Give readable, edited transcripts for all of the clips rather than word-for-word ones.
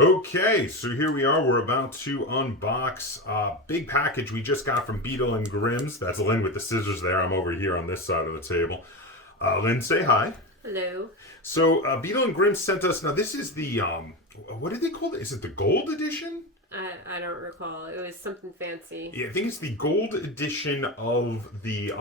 Okay, so here we are. We're about to unbox a big package we just got from Beadle and Grimm's. That's Lynn with the scissors there. I'm over here on this side of the table. Lynn, say hi. Hello. So Beadle and Grimm sent us. Now this is the what did they call it? Is it the gold edition? I don't recall. It was something fancy. Yeah, I think it's the gold edition of the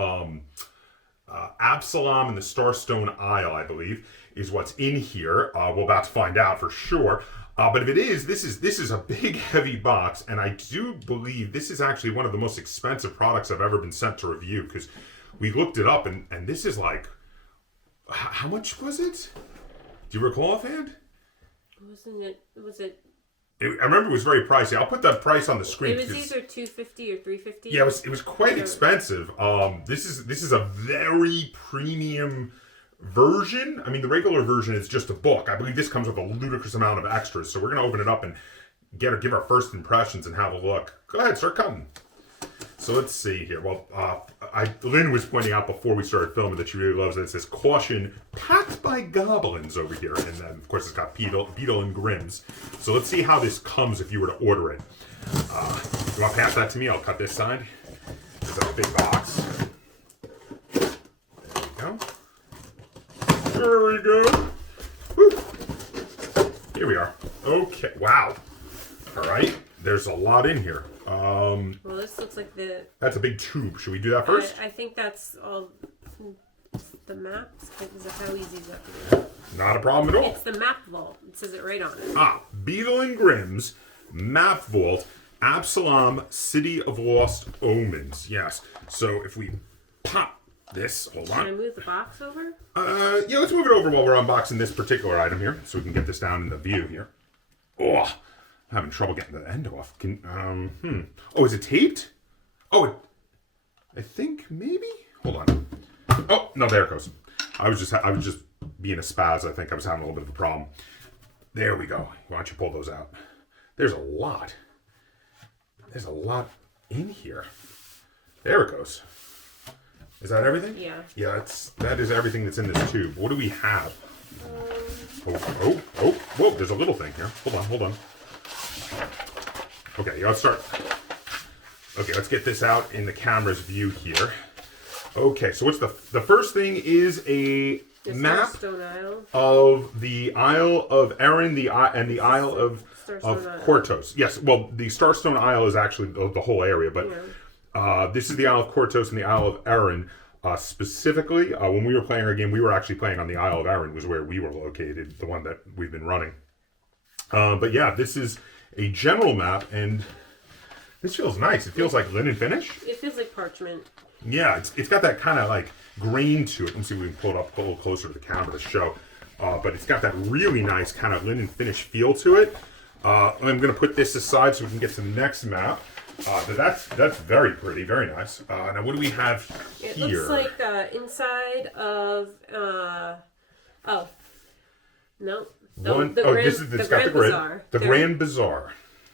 Absalom and the Starstone Isle, I believe, is what's in here. We're about to find out for sure. But if it is, this is a big, heavy box, and I do believe this is actually one of the most expensive products I've ever been sent to review, because we looked it up, and this is like, how much was it? Do you recall offhand? Was it? I remember it was very pricey. I'll put that price on the screen. It was either $250 or $350. Yeah, it was quite expensive. This is a very premium version. I mean, the regular version is just a book. I believe this comes with a ludicrous amount of extras. So we're going to open it up and give our first impressions and have a look. Go ahead, start cutting. So let's see here. Well, Lynn was pointing out before we started filming that she really loves it. It says, "Caution, packed by goblins" over here. And then, of course, it's got Beadle and Grimm's. So let's see how this comes if you were to order it. You want to pass that to me? I'll cut this side. It's a big box. There we go. Woo. Here we are. Okay. Wow. All right. There's a lot in here. Well, this looks like That's a big tube. Should we do that first? I think that's all. It's the maps. Is it how easy is that to do? Not a problem at all. It's the map vault. It says it right on it. Beadle and Grimm's Map Vault, Absalom, City of Lost Omens. Yes. So if we pop this, hold on. Can I move the box over? Yeah, let's move it over while we're unboxing this particular item here, so we can get this down in the view here. Oh, I'm having trouble getting the end off. Oh, is it taped? Oh, I think maybe. Hold on. Oh no, there it goes. I was just being a spaz. I think I was having a little bit of a problem. There we go. Why don't you pull those out? There's a lot. There's a lot in here. There it goes. Is that everything? Yeah. Yeah, that is everything that's in this tube. What do we have? Whoa, there's a little thing here. Hold on. Okay, let's start. Okay, let's get this out in the camera's view here. Okay, so what's the first thing is a map of the Isle of Erin, and the Isle of Kortos. Yes, well, the Starstone Isle is actually the whole area, but this is the Isle of Kortos and the Isle of Erin. Specifically, when we were playing our game, we were actually playing on the Isle of Erin, was where we were located, the one that we've been running. But yeah, this is a general map, and this feels nice. It feels like linen finish. It feels like parchment. Yeah, it's got that kind of like grain to it. Let me see if we can pull it up a little closer to the camera to show. But it's got that really nice kind of linen finish feel to it. I'm going to put this aside so we can get to the next map. But that's very pretty, very nice. Now, what do we have here? It looks like inside of no. It's got the grid. The Grand Bazaar.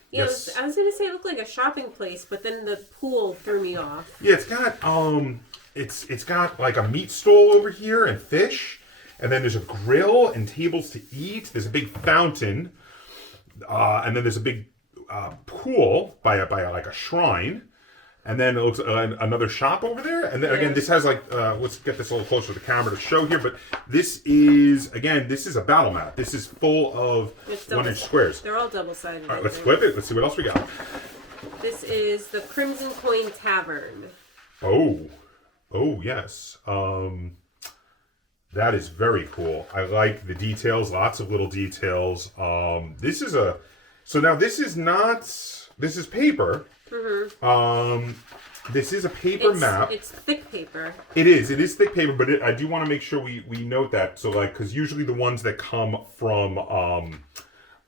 Yeah, yes. I was going to say it looked like a shopping place, but then the pool threw me off. Yeah, it's got like a meat stall over here and fish, and then there's a grill and tables to eat. There's a big fountain, and then there's a big pool by like a shrine, and then it looks another shop over there. And then again, this has like let's get this a little closer to the camera to show here. But this is a battle map. This is full of 1-inch squares. They're all double-sided. All right, let's flip it. Let's see what else we got. This is the Crimson Coin Tavern. Oh yes. That is very cool. I like the details. Lots of little details. This is paper. Mm-hmm. This is a paper map. It's thick paper. It is thick paper, but I do want to make sure we note that. So like, because usually the ones that come from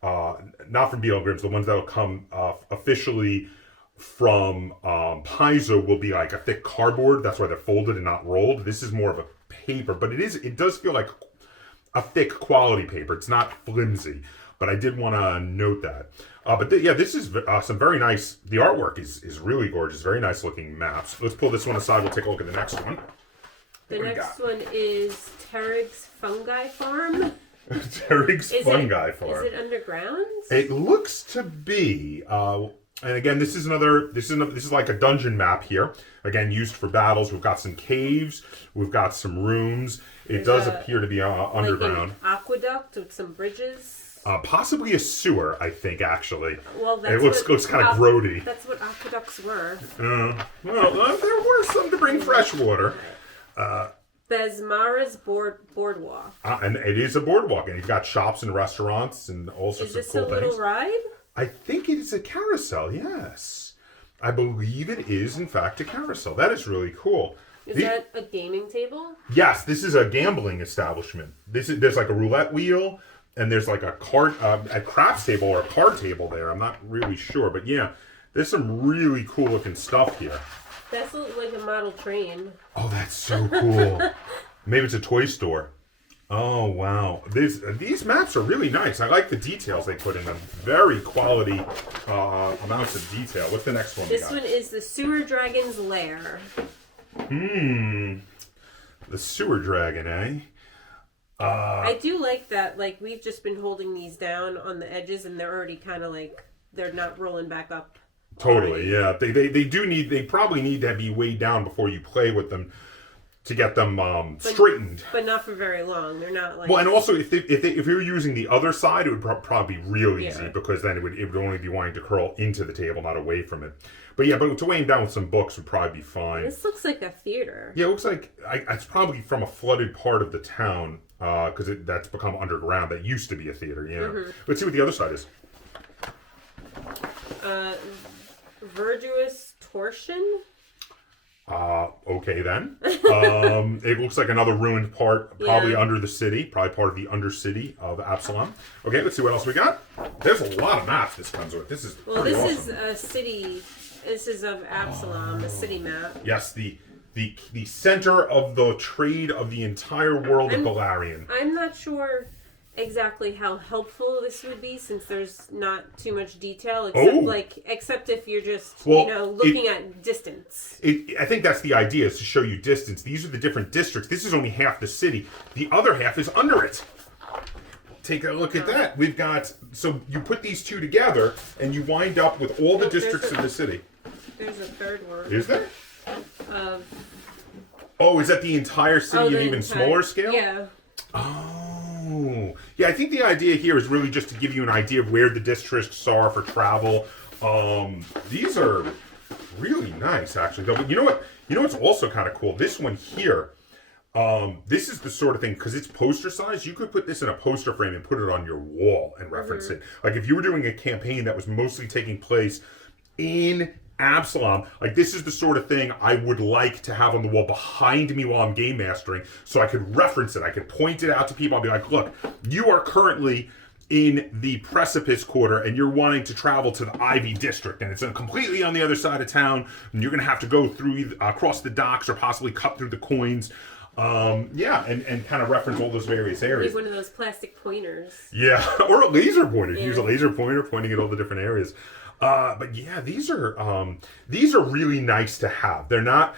not from Beadle and Grimm's, the ones that'll come officially from Paizo will be like a thick cardboard. That's why they're folded and not rolled. This is more of a paper, but it does feel like a thick quality paper. It's not flimsy. But I did want to note that. This is some very nice. The artwork is really gorgeous. Very nice looking maps. Let's pull this one aside. We'll take a look at the next one. The next one is Tarig's Fungi Farm. Derek's Fungi Farm. Is it underground? It looks to be. And again, this is like a dungeon map here. Again, used for battles. We've got some caves. We've got some rooms. It does appear to be underground. Like an aqueduct with some bridges. Possibly a sewer, I think, actually. Well, it looks kind of grody. That's what aqueducts were. Well, there were some to bring fresh water. Besmara's Boardwalk. And it is a boardwalk, and you've got shops and restaurants and all sorts of cool things. Is this a little ride? I think it is a carousel, yes. I believe it is, in fact, a carousel. That is really cool. Is that a gaming table? Yes, this is a gambling establishment. There's like a roulette wheel. And there's like a craps table or a card table there. I'm not really sure. But yeah, there's some really cool looking stuff here. That's like a model train. Oh, that's so cool. Maybe it's a toy store. Oh, wow. These maps are really nice. I like the details they put in them. Very quality amounts of detail. What's the next one? This one is the Sewer Dragon's Lair. The Sewer Dragon, eh? I do like that. Like, we've just been holding these down on the edges, and they're already kind of like they're not rolling back up. Totally, yeah. They probably need to be weighed down before you play with them to get them straightened. But not for very long. They're not like. Well, and also if you're using the other side, it would probably be real easy because then it would only be wanting to curl into the table, not away from it. But to weigh them down with some books would probably be fine. This looks like a theater. Yeah, it looks like it's probably from a flooded part of the town because that's become underground. That used to be a theater. Yeah. Mm-hmm. Let's see what the other side is. Virtuous Torsion. Okay then. It looks like another ruined part, probably under the city, probably part of the undercity of Absalom. Okay, let's see what else we got. There's a lot of maps this comes with. This is awesome. Is a city. This is of Absalom, a city map. Yes, the center of the trade of the entire world of Balarian. I'm not sure exactly how helpful this would be since there's not too much detail except if you're just looking at distance. I think that's the idea, is to show you distance. These are the different districts. This is only half the city. The other half is under it. Take a look at that. We've got, so you put these two together and you wind up with all the districts of the city. There's a third one. Is there? Is that the entire city in even smaller scale? Yeah. Oh. Yeah, I think the idea here is really just to give you an idea of where the districts are for travel. These are really nice, actually. But you know what? You know what's also kind of cool? This one here. This is the sort of thing, because it's poster size, you could put this in a poster frame and put it on your wall and reference it. Like if you were doing a campaign that was mostly taking place in Absalom, like this is the sort of thing I would like to have on the wall behind me while I'm game mastering, so I could reference it. I could point it out to people. I'll be like, look, you are currently in the Precipice Quarter and you're wanting to travel to the Ivy District, and it's completely on the other side of town, and you're going to have to go through across the docks or possibly cut through the coins. And kind of reference all those various areas. Like one of those plastic pointers. Yeah, or a laser pointer. Yeah. Use a laser pointer pointing at all the different areas. But yeah, these are really nice to have. They're not.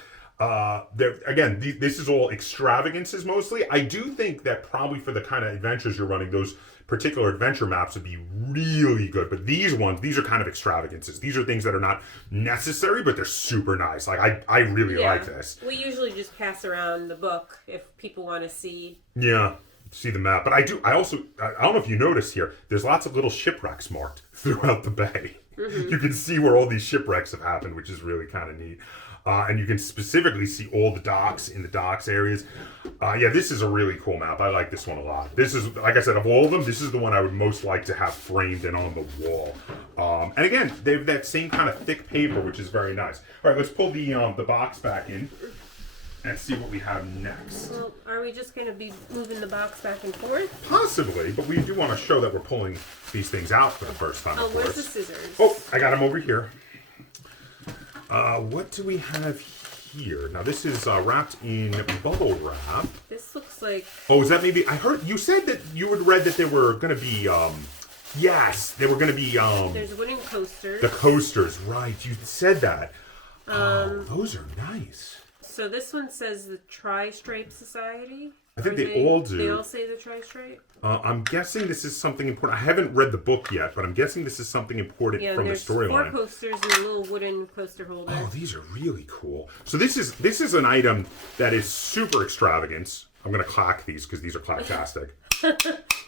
This is all extravagances mostly. I do think that probably for the kind of adventures you're running, those particular adventure maps would be really good. But these are kind of extravagances. These are things that are not necessary, but they're super nice. Like I really like this. We usually just pass around the book if people want to see. Yeah, see the map. But I don't know if you notice here, there's lots of little shipwrecks marked throughout the bay. Mm-hmm. You can see where all these shipwrecks have happened, which is really kind of neat. And you can specifically see all the docks in the docks areas. This is a really cool map. I like this one a lot. This is, like I said, of all of them, this is the one I would most like to have framed and on the wall. And again, they have that same kind of thick paper, which is very nice. All right, let's pull the box back in and see what we have next. Well, are we just going to be moving the box back and forth? Possibly, but we do want to show that we're pulling these things out for the first time, of course. Where's the scissors? Oh, I got them over here. What do we have here? Now, this is wrapped in bubble wrap. This looks like... Oh, is that maybe... I heard... You said that you had read that they were going to be... Yes, they were going to be... There's wooden coasters. The coasters, right. You said that. Those are nice. So this one says the Tri-Stripe Society. I think they all do. They all say the Tri-Stripe? I'm guessing this is something important. I haven't read the book yet, but I'm guessing this is something important from the storyline. 4 posters and a little wooden poster holder. Oh, these are really cool. So this is an item that is super extravagant. I'm going to clack these because these are clacktastic.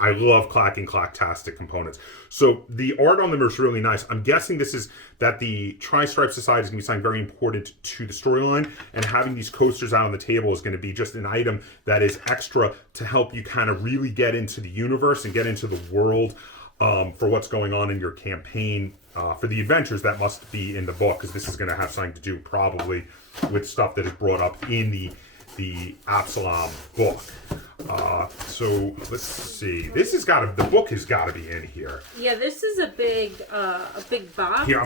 I love clacking clacktastic components. So the art on them is really nice. I'm guessing this is that the Tri-Stripe Society is going to be something very important to the storyline, and having these coasters out on the table is going to be just an item that is extra to help you kind of really get into the universe and get into the world for what's going on in your campaign, for the adventures that must be in the book, because this is going to have something to do probably with stuff that is brought up in the Absalom book. So let's see. The book has got to be in here. Yeah, this is a big box. Here,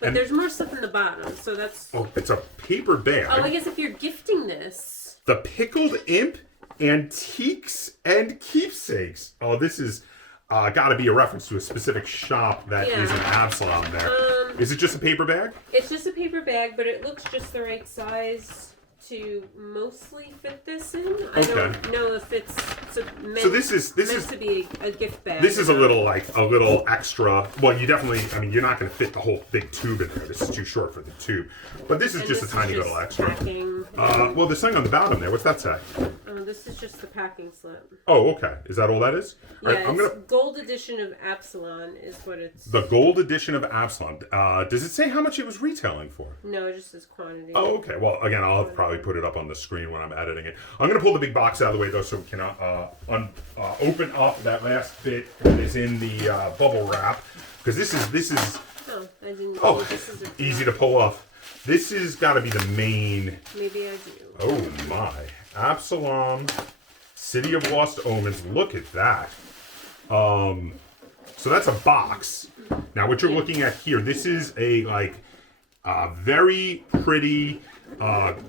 but there's more stuff in the bottom, so that's. Oh, it's a paper bag. Oh, I guess if you're gifting this. The Pickled Imp Antiques and Keepsakes. Oh, this is got to be a reference to a specific shop that is in Absalom. There. Is it just a paper bag? It's just a paper bag, but it looks just the right size to mostly fit this in. I don't know if it's meant to be a gift bag. This is a little extra. Well, you're not going to fit the whole big tube in there. This is too short for the tube. But this is just a tiny little extra. Well, there's something on the bottom there. What's that say? This is just the packing slip. Oh, okay. Is that all that is? Yeah, right, gold edition of Absalom is what it's. The gold edition of Absalom. Does it say how much it was retailing for? No, it just says quantity. Oh, okay. Well, again, I'll probably put it up on the screen when I'm editing it. I'm going to pull the big box out of the way, though, so we can open up that last bit that is in the bubble wrap, because this is. Oh, I didn't. Oh, this is easy to pull off. This has got to be the main. Maybe I do. Oh my. Absalom, City of Lost Omens. Look at that. So that's a box. Now what you're looking at here, this is a very pretty.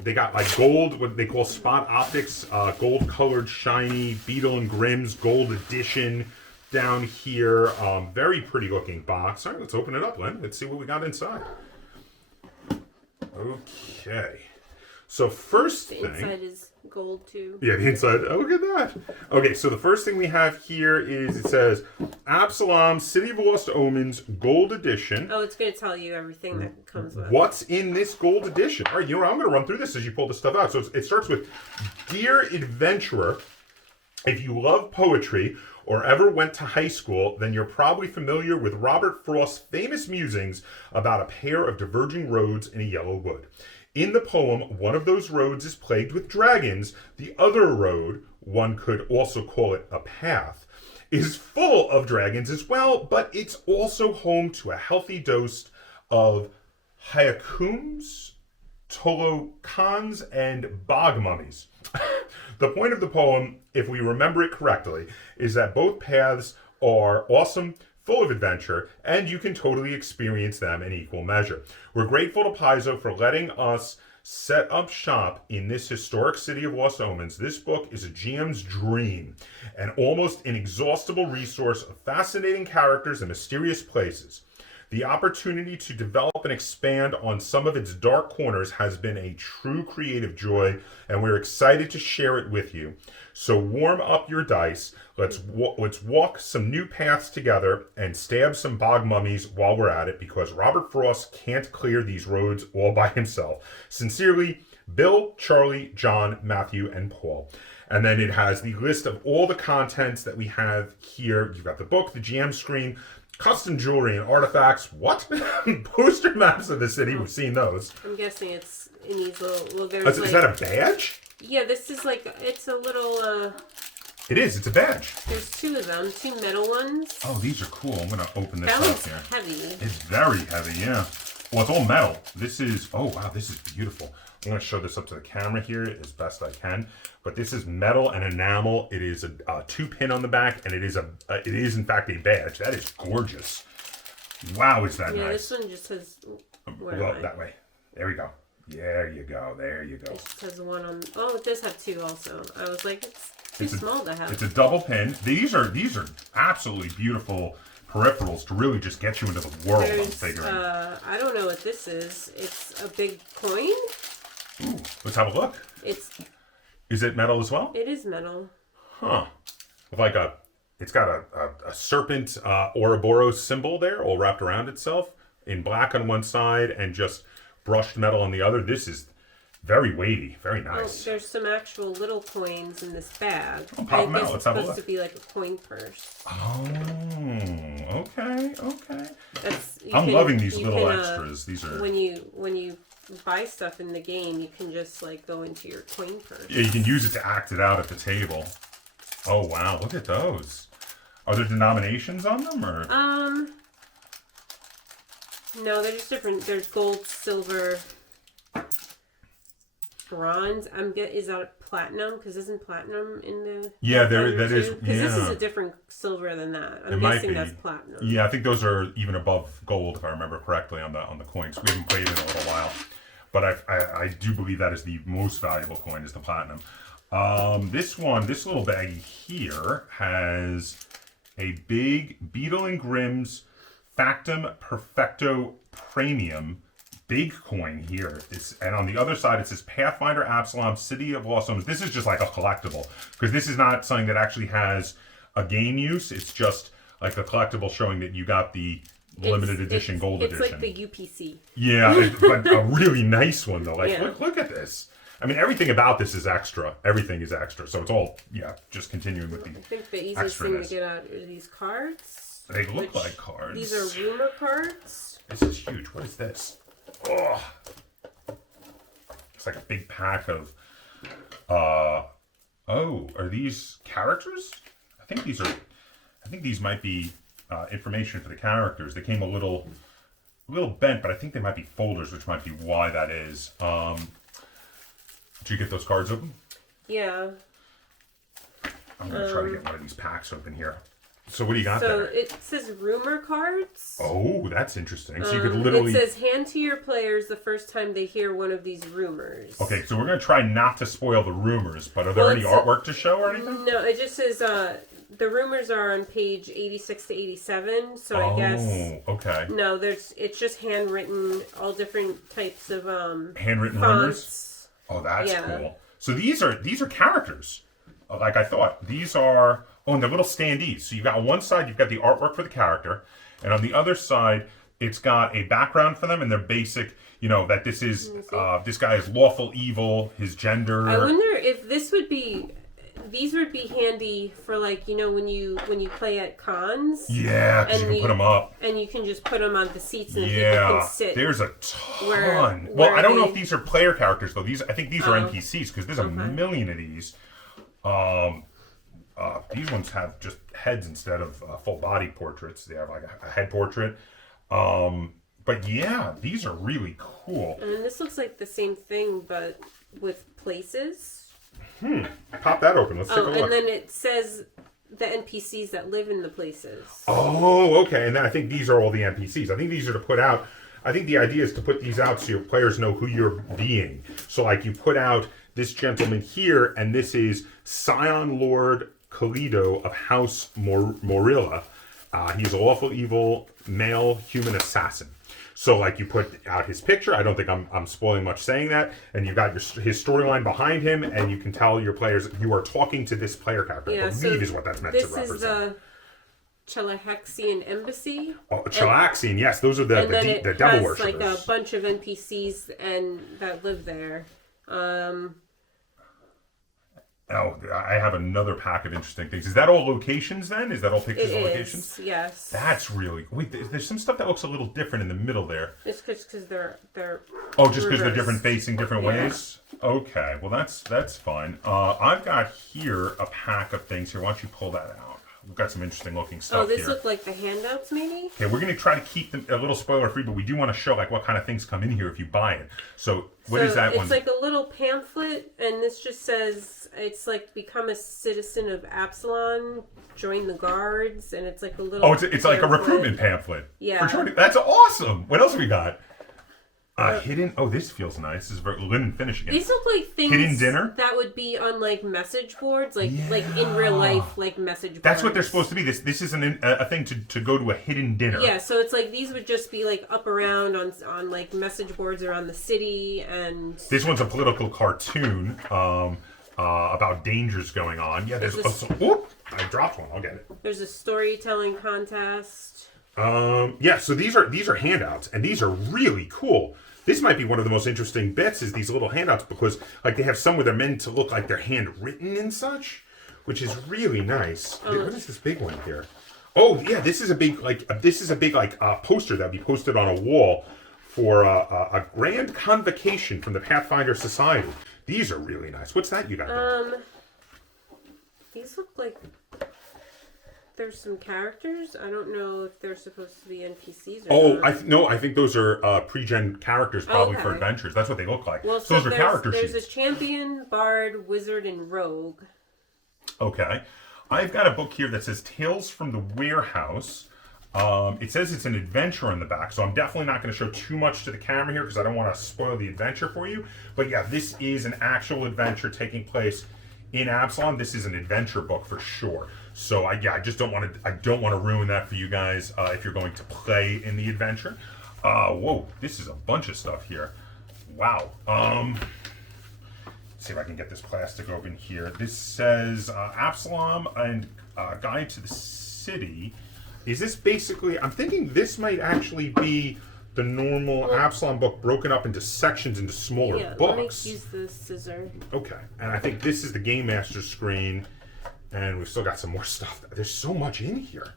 They got gold, what they call spot optics, gold colored shiny Beetle and Grimm's gold edition down here. Very pretty looking box. All right, let's open it up, Len. Let's see what we got inside. Okay. So first thing. The inside is gold too. Yeah, the inside. Oh, look at that. Okay, so the first thing we have here is it says Absalom, City of Lost Omens, Gold Edition. Oh, it's going to tell you everything that comes with it. What's in this Gold Edition? All right, you know what? I'm going to run through this as you pull the stuff out. So it starts with, Dear Adventurer, if you love poetry or ever went to high school, then you're probably familiar with Robert Frost's famous musings about a pair of diverging roads in a yellow wood. In the poem, one of those roads is plagued with dragons. The other road, one could also call it a path, is full of dragons as well, but it's also home to a healthy dose of hyakums, tolokans, and bog mummies. The point of the poem, if we remember it correctly, is that both paths are awesome, full of adventure, and you can totally experience them in equal measure. We're grateful to Paizo for letting us set up shop in this historic City of Lost Omens. This book is a GM's dream, an almost inexhaustible resource of fascinating characters and mysterious places. The opportunity to develop and expand on some of its dark corners has been a true creative joy, and we're excited to share it with you. So warm up your dice. Let's walk some new paths together and stab some bog mummies while we're at it, because Robert Frost can't clear these roads all by himself. Sincerely, Bill, Charlie, John, Matthew, and Paul. And then it has the list of all the contents that we have here. You've got the book, the GM screen, custom jewelry and artifacts. What? Poster maps of the city. We've seen those. I'm guessing it's in these little is that a badge? Yeah, this is it's a little. It is. It's a badge. There's 2 of them, 2 metal ones. Oh, these are cool. I'm going to open this up here. That one's heavy. It's very heavy, yeah. Well, it's all metal. This is, oh wow, this is beautiful. I'm going to show this up to the camera here as best I can. But this is metal and enamel. It is a 2-pin on the back, and it is in fact a badge. That is gorgeous. Wow, is that nice? Yeah, this one just says. Well, that way. There we go. There you go. There you go. It just has one on. Oh, it does have 2 also. I was like, it's too small to have. It's a double pin. These are absolutely beautiful peripherals to really just get you into the world. I'm figuring. I don't know what this is. It's a big coin. Ooh, Let's have a look. Is it metal as well? It is metal. Huh. Like it's got a serpent Ouroboros symbol there, all wrapped around itself, in black on one side and just brushed metal on the other. This is very weighty, very nice. Oh, there's some actual little coins in this bag. I'll pop them out. Let's have a look. It's supposed to be like a coin purse. Oh, okay. I'm loving these little extras. These are when you buy stuff in the game, you can just like go into your coin purse. Yeah, you can use it to act it out at the table. Oh wow, look at those. Are there denominations on them or? No, they're just different. There's gold, silver, bronze. Is that platinum? Because isn't platinum in the? Yeah, that is. Because this is a different silver than that. I'm guessing that's platinum. Yeah, I think those are even above gold, if I remember correctly, on the coins. We haven't played in a little while, but I do believe that is the most valuable coin, is the platinum. This little baggie here has a big Beetle and Grimm's Factum Perfecto Premium big coin here. And on the other side it says Pathfinder Absalom City of Lost Omens. This is just like a collectible, because this is not something that actually has a game use. It's just like a collectible showing that you got the limited edition gold edition. It's like the UPC. Yeah, but a really nice one though. Like look at this. I mean, everything about this is extra. Everything is extra. So it's all, just continuing with the I think the easiest thing to get out are these cards. They look like cards. These are rumor cards. This is huge. What is this? Oh, it's like a big pack of. Are these characters? I think these might be information for the characters. They came a little bent, but I think they might be folders, which might be why that is. Did you get those cards open? Yeah. I'm gonna try to get one of these packs open here. So what do you got there? So it says rumor cards. Oh, that's interesting. So you could literally... It says hand to your players the first time they hear one of these rumors. Okay, so we're going to try not to spoil the rumors, but are there any artwork to show or anything? No, it just says the rumors are on page 86 to 87, so I guess... Oh, okay. No, it's just handwritten, all different types of handwritten fonts. Rumors? Oh, that's cool. So these are characters. Like I thought. These are... Oh, and they're little standees. So you've got on one side, you've got the artwork for the character, and on the other side, it's got a background for them, and they're basic, that this is, this guy is lawful evil, his gender. I wonder if these would be handy for, like, when you play at cons. Yeah, because you can put them up. And you can just put them on the seats and people can sit. There's a ton. Well, I don't know if these are player characters, though. I think these are NPCs, because there's a million of these. These ones have just heads instead of full body portraits. They have like a head portrait. But yeah, these are really cool. And this looks like the same thing, but with places. Pop that open. Let's take a look. And then it says the NPCs that live in the places. Oh, okay. And then I think these are all the NPCs. I think these are to put out. I think the idea is to put these out so your players know who you're being. So like you put out this gentleman here, and this is Scion Lord Kalido of House Morilla. He's a lawful evil male human assassin. So, like, you put out his picture. I don't think I'm spoiling much saying that. And you've got his storyline behind him, and you can tell your players you are talking to this player character. I believe is what that's meant to represent. This is the Chalahexian Embassy. Oh, Chalahexian, yes. Those are the devil worshippers. Like a bunch of NPCs that live there. Oh, I have another pack of interesting things. Is that all locations then? Is that all pictures of locations? Yes. That's really... Wait, there's some stuff that looks a little different in the middle there. It's because they're Oh, just because they're different facing different ways? Okay, well that's fine. I've got here a pack of things here. Why don't you pull that out? We've got some interesting looking stuff here. Oh, this look like the handouts maybe? Okay, we're going to try to keep them a little spoiler free, but we do want to show like what kind of things come in here if you buy it. So what is that one? It's like a little pamphlet, and this just says it's like become a citizen of Absalom, join the guards, and it's like a little. Oh, it's like a recruitment pamphlet. Yeah, that's awesome. What else we got? Hidden. Oh, this feels nice. This is very linen finish again. These look like things hidden dinner that would be on like message boards, like in real life, like message boards. That's what they're supposed to be. This isn't a thing to go to a hidden dinner. Yeah, so it's like these would just be like up around on like message boards around the city, and this one's a political cartoon about dangers going on. Yeah, there's whoop! I dropped one. I'll get it. There's a storytelling contest. Yeah, so these are handouts, and these are really cool. This might be one of the most interesting bits is these little handouts because like they have some where they're meant to look like they're handwritten and such, which is really nice. What is this big one here? Oh yeah, this is a big poster that would be posted on a wall for a grand convocation from the Pathfinder Society. These are really nice. What's that you got there? These look like there's some characters. I don't know if they're supposed to be NPCs or not. I think those are pre-gen characters probably for adventures. That's what they look like. Well, so those are character sheets. There's a champion, bard, wizard, and rogue. Okay. I've got a book here that says Tales from the Warehouse. It says it's an adventure on the back, so I'm definitely not going to show too much to the camera here because I don't want to spoil the adventure for you. But yeah, this is an actual adventure taking place in Absalom. This is an adventure book for sure. So I just don't want to ruin that for you guys if you're going to play in the adventure. Whoa, this is a bunch of stuff here. Wow. Let's see if I can get this plastic open here. This says Absalom and Guide to the City. Is this basically? I'm thinking this might actually be the normal Absalom book broken up into sections into smaller books. Let me use the scissor. Okay, and I think this is the Game Master screen. And we've still got some more stuff. There's so much in here.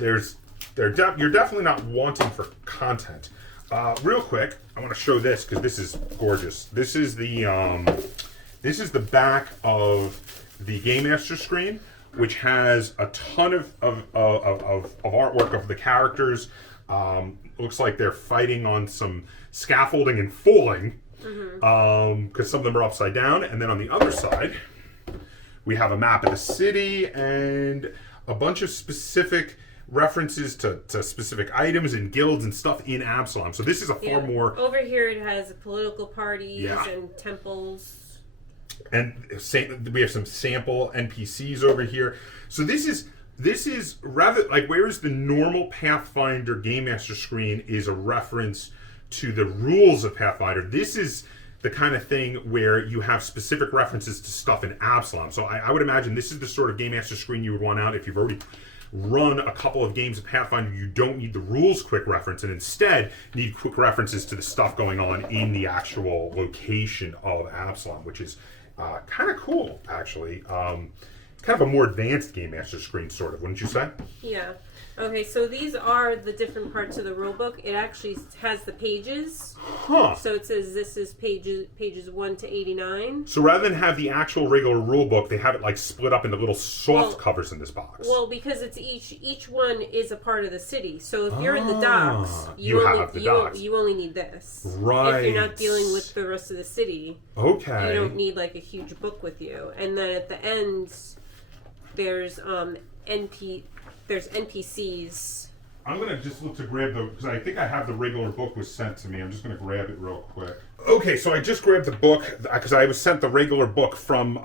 You're definitely not wanting for content. Real quick, I want to show this because this is gorgeous. This is the back of the Game Master screen, which has a ton of artwork of the characters. Looks like they're fighting on some scaffolding and falling because some of them are upside down. And then on the other side, we have a map of the city and a bunch of specific references to specific items and guilds and stuff in Absalom. So this is a far more... Over here it has political parties and temples. And we have some sample NPCs over here. So this is rather... Like, whereas the normal Pathfinder Game Master screen is a reference to the rules of Pathfinder, this is the kind of thing where you have specific references to stuff in Absalom. So I would imagine this is the sort of Game Master screen you would want out if you've already run a couple of games of Pathfinder. You don't need the rules quick reference and instead need quick references to the stuff going on in the actual location of Absalom, which is kind of cool, actually. It's kind of a more advanced Game Master screen, sort of, wouldn't you say? Yeah. Okay, so these are the different parts of the rulebook. It actually has the pages. Huh. So it says this is pages 1 to 89. So rather than have the actual regular rulebook, they have it like split up into little soft covers in this box. Well, because it's each one is a part of the city. So if you're in the docks, you only need this. Right. If you're not dealing with the rest of the city, okay, you don't need like a huge book with you. And then at the end, there's NPCs. I'm going to just look to grab because I think I have the regular book was sent to me. I'm just going to grab it real quick. Okay, so I just grabbed the book because I was sent the regular book from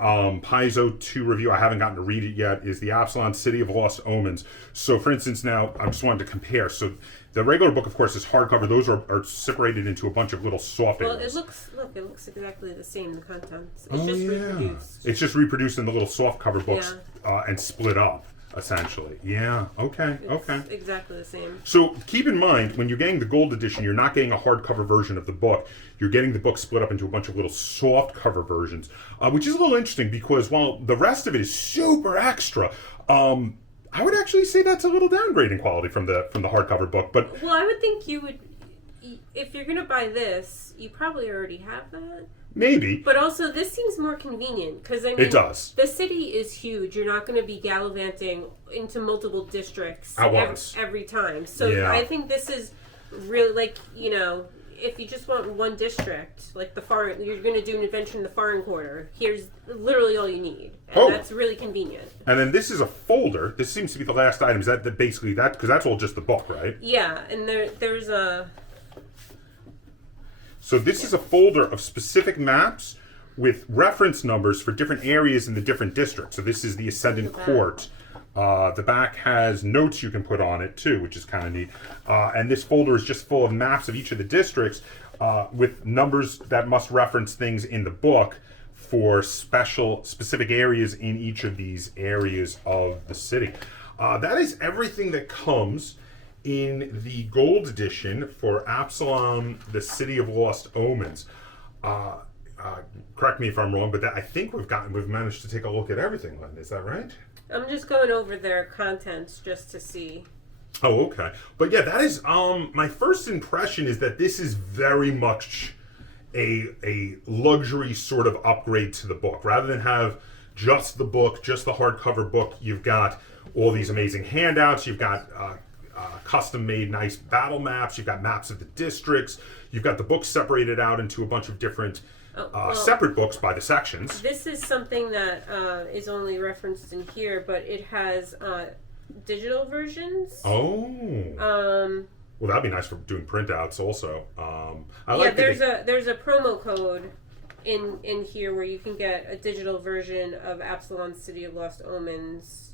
Paizo 2 review. I haven't gotten to read it yet. Is the Absalom City of Lost Omens. So for instance, now I just wanted to compare. So the regular book, of course, is hardcover. Those are separated into a bunch of little soft areas. It looks exactly the same, the contents. It's just reproduced. It's just reproduced in the little soft cover books and split up. Essentially. Yeah. Okay. It's exactly the same. So keep in mind, when you're getting the gold edition, you're not getting a hardcover version of the book. You're getting the book split up into a bunch of little soft cover versions, which is a little interesting because while the rest of it is super extra, I would actually say that's a little downgrading quality from the hardcover book. But well, I would think you would, if you're going to buy this, you probably already have that. Maybe. But also, this seems more convenient because it does. The city is huge. You're not going to be gallivanting into multiple districts every time. So I think this is really if you just want one district, like you're going to do an adventure in the foreign quarter. Here's literally all you need, and that's really convenient. And then this is a folder. This seems to be the last item. Is that basically that? Because that's all just the book, right? Yeah, and there's a. So this is a folder of specific maps with reference numbers for different areas in the different districts. So this is the Ascendant Court. The back has notes you can put on it too, which is kind of neat. And this folder is just full of maps of each of the districts with numbers that must reference things in the book for specific areas in each of these areas of the city. That is everything that comes in the gold edition for Absalom, the City of Lost Omens. Correct me if I'm wrong, but I think we've managed to take a look at everything, Lynn. Is that right? I'm just going over their contents just to see. Oh, okay. But yeah, that is my first impression is that this is very much a luxury sort of upgrade to the book. Rather than have just the book, just the hardcover book, you've got all these amazing handouts, you've got custom-made nice battle maps, you've got maps of the districts, you've got the books separated out into a bunch of different separate books by the sections. This is something that is only referenced in here, but it has digital versions. Oh. Well, that'd be nice for doing printouts also. There's a promo code in here where you can get a digital version of Absalom City of Lost Omens.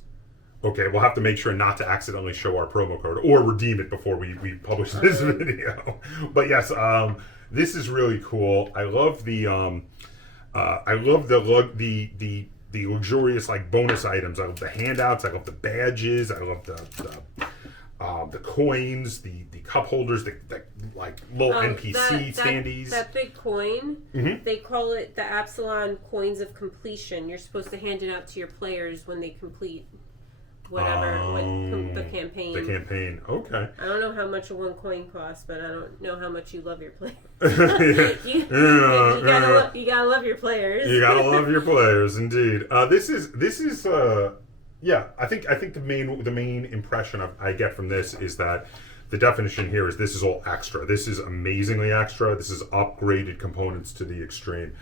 Okay, we'll have to make sure not to accidentally show our promo code or redeem it before we publish this video. But yes, this is really cool. I love the luxurious like bonus items. I love the handouts. I love the badges. I love the coins, the cup holders, the like little NPC standees. That big coin, they call it the Absalom Coins of Completion. You're supposed to hand it out to your players when they complete the campaign. The campaign, okay. I don't know how much a one coin costs, but I don't know how much you love your players. you gotta love your players. You gotta love your players, indeed. This is I think the main impression I get from this is that the definition here is this is all extra. This is amazingly extra. This is upgraded components to the extreme,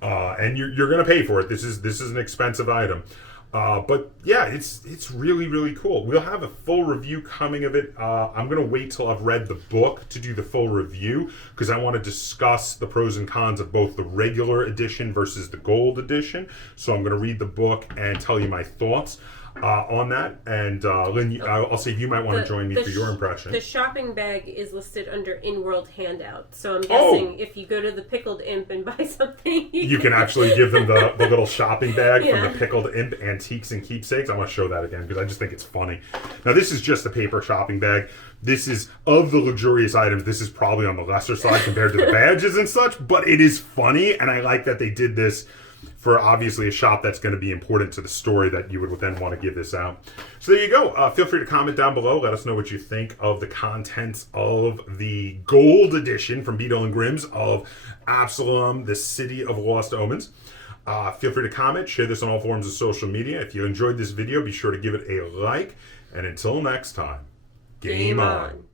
and you're gonna pay for it. This is an expensive item. But yeah, it's really, really cool. We'll have a full review coming of it. I'm going to wait till I've read the book to do the full review because I want to discuss the pros and cons of both the regular edition versus the gold edition. So I'm going to read the book and tell you my thoughts on that. And Lynn, I'll see if you might want to join me for your impression. The shopping bag is listed under in-world handout. So I'm guessing if you go to the Pickled Imp and buy something... You can actually give them the little shopping bag from the Pickled Imp Antiques and Keepsakes. I want to show that again because I just think it's funny. Now, this is just a paper shopping bag. This is, of the luxurious items, this is probably on the lesser side compared to the badges and such, but it is funny, and I like that they did this for obviously a shop that's going to be important to the story that you would then want to give this out. So there you go. Feel free to comment down below. Let us know what you think of the contents of the gold edition from Beadle and Grimm's of Absalom, the City of Lost Omens. Feel free to comment, share this on all forms of social media. If you enjoyed this video, be sure to give it a like. And until next time, game on.